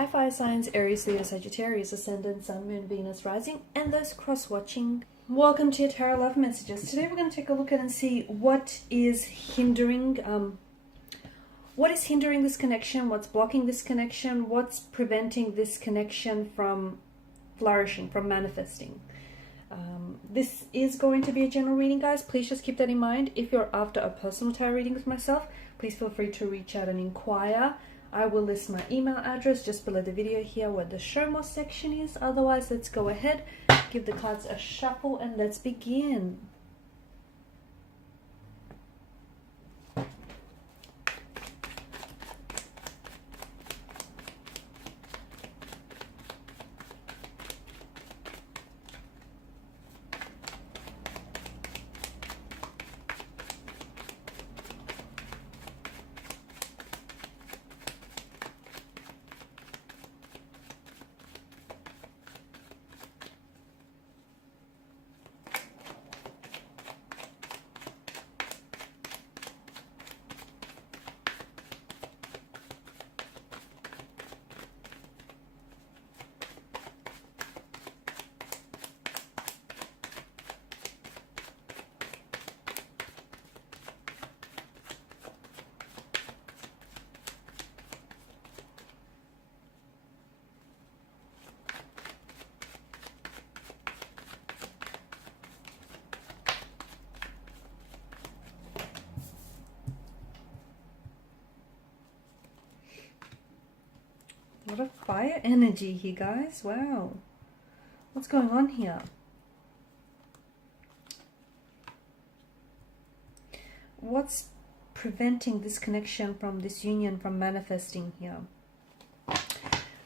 Hi fire signs, Aries, Leo, Sagittarius, Ascendant, Sun, Moon, Venus, Rising, and those cross-watching. Welcome to your Tarot Love Messages. Today we're going to take a look at and see what is hindering this connection, what's blocking this connection, what's preventing this connection from flourishing, from manifesting. This is going to be a general reading, guys. Please just keep that in mind. If you're after a personal tarot reading with myself, please feel free to reach out and inquire. I will list my email address just below the video here where the show more section is. Otherwise, let's go ahead, give the cards a shuffle, and let's begin. A lot of fire energy here, guys. Wow. What's going on here? What's preventing this connection from this union from manifesting here?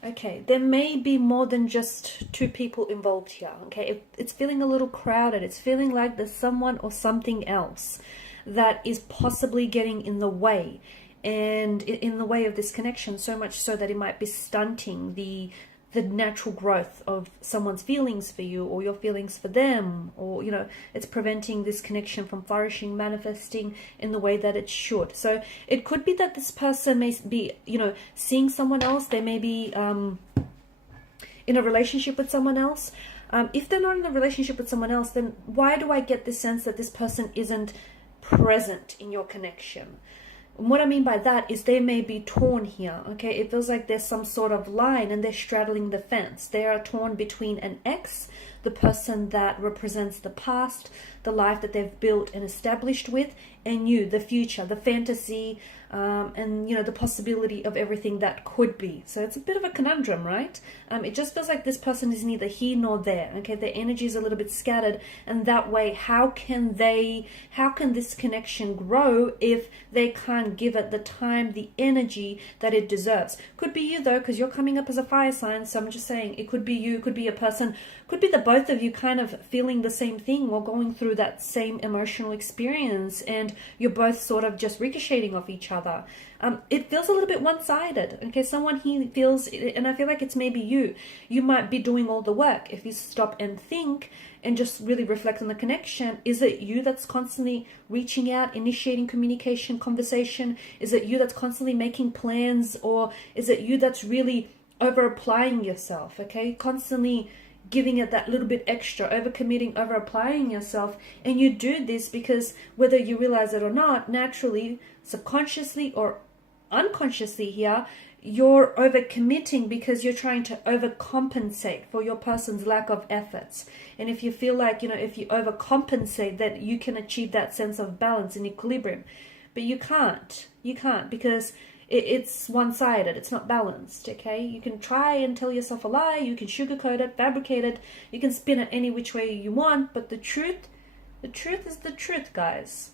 Okay, there may be more than just two people involved here. Okay, it's feeling a little crowded. It's feeling like there's someone or something else that is possibly getting in the way. And in the way of this connection, so much so that it might be stunting the natural growth of someone's feelings for you or your feelings for them, or it's preventing this connection from flourishing, manifesting in the way that it should. So it could be that this person may be seeing someone else. They may be in a relationship with someone else. If they're not in a relationship with someone else, then why do I get the sense that this person isn't present in your connection? And what I mean by that is they may be torn here, okay? It feels like there's some sort of line and they're straddling the fence. They are torn between an ex, the person that represents the past, the life that they've built and established with, and you, the future, the fantasy, and the possibility of everything that could be. So it's a bit of a conundrum, right? It just feels like this person is neither here nor there. Okay, their energy is a little bit scattered, and that way, how can this connection grow if they can't give it the time, the energy that it deserves? Could be you though, because you're coming up as a fire sign. So I'm just saying, it could be you, could be a person, could be the both of you kind of feeling the same thing or going through that same emotional experience, and you're both sort of just ricocheting off each other. It feels a little bit one-sided. Okay, someone here feels, and I feel like it's maybe you might be doing all the work. If you stop and think and just really reflect on the connection, is it you that's constantly reaching out, initiating communication, conversation? Is it you that's constantly making plans, or is it you that's really over applying yourself? Okay, constantly giving it that little bit extra, over-committing, over-applying yourself. And you do this because whether you realize it or not, naturally, subconsciously or unconsciously here, you're over-committing because you're trying to overcompensate for your person's lack of efforts. And if you feel like, if you overcompensate, that you can achieve that sense of balance and equilibrium. But you can't. You can't, because it's one-sided. It's not balanced, okay? You can try and tell yourself a lie. You can sugarcoat it, fabricate it. You can spin it any which way you want. But the truth is the truth, guys.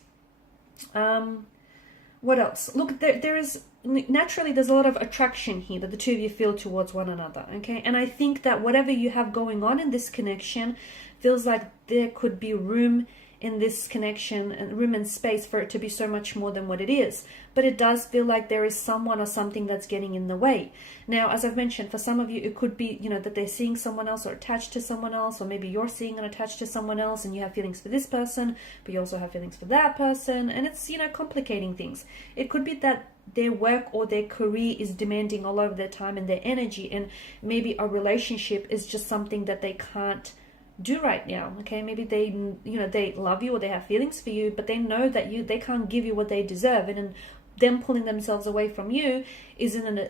What else? Look, there's a lot of attraction here that the two of you feel towards one another, okay? And I think that whatever you have going on in this connection feels like there could be room in this connection and room and space for it to be so much more than what it is. But it does feel like there is someone or something that's getting in the way. Now, as I've mentioned, for some of you, it could be, that they're seeing someone else or attached to someone else, or maybe you're seeing and attached to someone else and you have feelings for this person, but you also have feelings for that person. And it's, complicating things. It could be that their work or their career is demanding all of their time and their energy, and maybe a relationship is just something that they can't do right now. Okay, maybe they they love you or they have feelings for you, but they know that they can't give you what they deserve, and in them pulling themselves away from you is an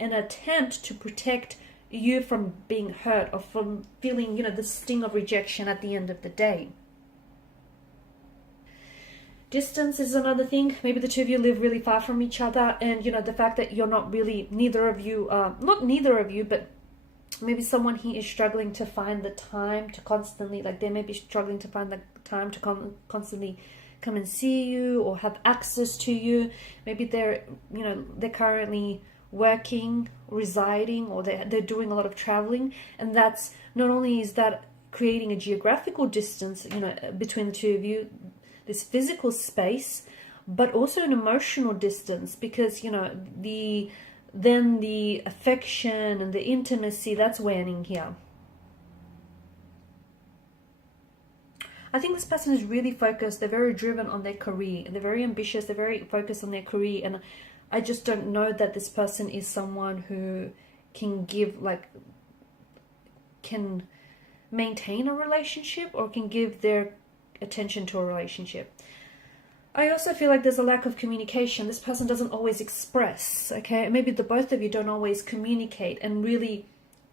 attempt to protect you from being hurt or from feeling the sting of rejection at the end of the day. Distance is another thing. Maybe the two of you live really far from each other, and the fact that you're not really, neither of you, but maybe someone here is struggling to find the time to constantly, they may be struggling to find the time to constantly come and see you or have access to you. Maybe they're currently working, residing, or they're doing a lot of traveling, and that's not only is that creating a geographical distance, between the two of you, this physical space, but also an emotional distance, because the affection and the intimacy, that's waning here. I think this person is really focused. They're very driven on their career. They're very ambitious. They're very focused on their career. And I just don't know that this person is someone who can can maintain a relationship or can give their attention to a relationship. I also feel like there's a lack of communication. This person doesn't always express, okay? Maybe the both of you don't always communicate and really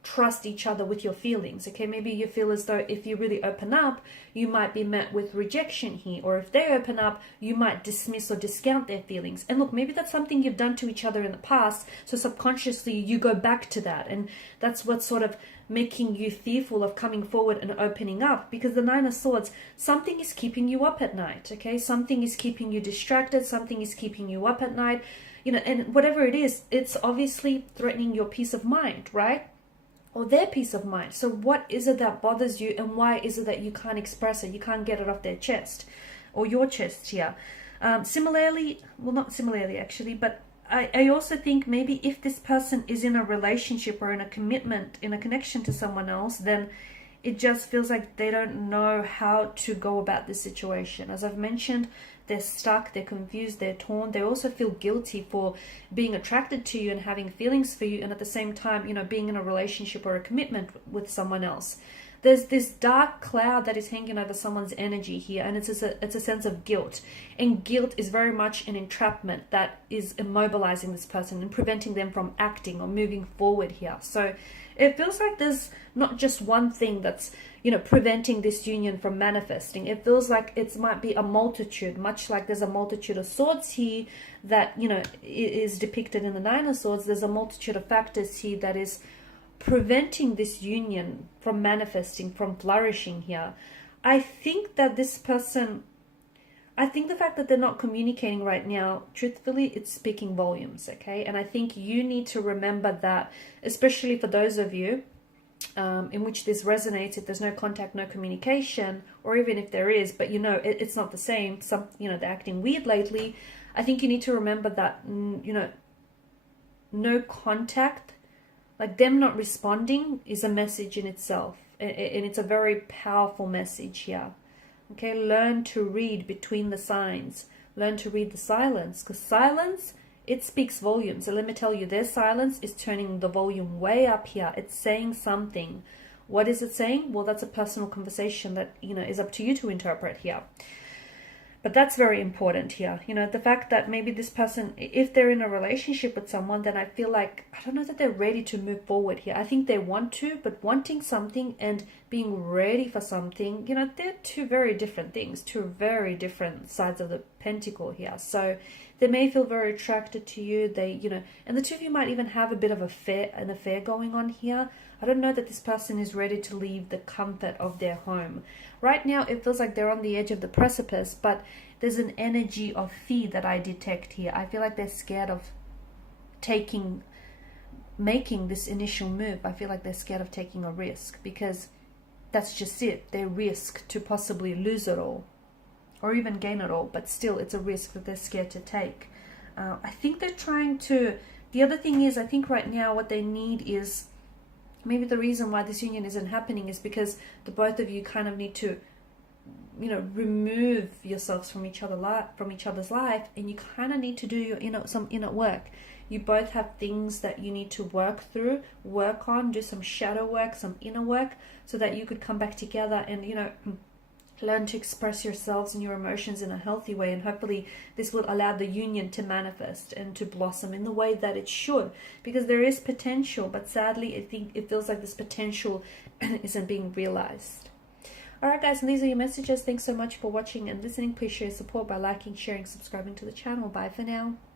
trust each other with your feelings, okay? Maybe you feel as though if you really open up, you might be met with rejection here, or if they open up, you might dismiss or discount their feelings. And look, maybe that's something you've done to each other in the past, so subconsciously you go back to that, and that's what's sort of making you fearful of coming forward and opening up, because the Nine of Swords, something is keeping you up at night, okay? Something is keeping you distracted, something is keeping you up at night, and whatever it is, it's obviously threatening your peace of mind, right? Or their peace of mind. So what is it that bothers you, and why is it that you can't express it? You can't get it off their chest or your chest here. Similarly, well, not similarly actually, but I also think maybe if this person is in a relationship or in a commitment, in a connection to someone else, then it just feels like they don't know how to go about this situation. As I've mentioned, they're stuck, they're confused, they're torn. They also feel guilty for being attracted to you and having feelings for you, and at the same time, being in a relationship or a commitment with someone else. There's this dark cloud that is hanging over someone's energy here, and it's a sense of guilt. And guilt is very much an entrapment that is immobilizing this person and preventing them from acting or moving forward here. So it feels like there's not just one thing that's, preventing this union from manifesting. It feels like it might be a multitude, much like there's a multitude of swords here that, is depicted in the Nine of Swords. There's a multitude of factors here that is preventing this union from manifesting, from flourishing here. I think that this person, the fact that they're not communicating right now, truthfully, it's speaking volumes, okay? And I think you need to remember that, especially for those of you in which this resonates, if there's no contact, no communication, or even if there is, but it's not the same, they're acting weird lately. I think you need to remember that, no contact, like them not responding, is a message in itself, and it's a very powerful message here. Okay, learn to read between the signs. Learn to read the silence, because silence, it speaks volumes. So let me tell you, their silence is turning the volume way up here. It's saying something. What is it saying? Well, that's a personal conversation that, is up to you to interpret here. But that's very important here. The fact that maybe this person, if they're in a relationship with someone, then I feel like, I don't know that they're ready to move forward here. I think they want to, but wanting something and being ready for something, they're two very different things, two very different sides of the pentacle here. So they may feel very attracted to you. And the two of you might even have a bit of an affair going on here. I don't know that this person is ready to leave the comfort of their home. Right now, it feels like they're on the edge of the precipice, but there's an energy of fear that I detect here. I feel like they're scared of making this initial move. I feel like they're scared of taking a risk, because that's just it. They risk to possibly lose it all. or even gain it all, but still it's a risk that they're scared to take. I think they're trying to, the other thing is, I think right now what they need is, maybe the reason why this union isn't happening is because the both of you kind of need to, you know, remove yourselves from each other's life, and you kind of need to do your some inner work. You both have things that you need to work through, work on, do some shadow work, some inner work, so that you could come back together and, you know, learn to express yourselves and your emotions in a healthy way. And hopefully this will allow the union to manifest and to blossom in the way that it should, because there is potential, but sadly I think it feels like this potential isn't being realized. Alright guys, and these are your messages. Thanks so much for watching and listening. Please show your support by liking, sharing, subscribing to the channel. Bye for now.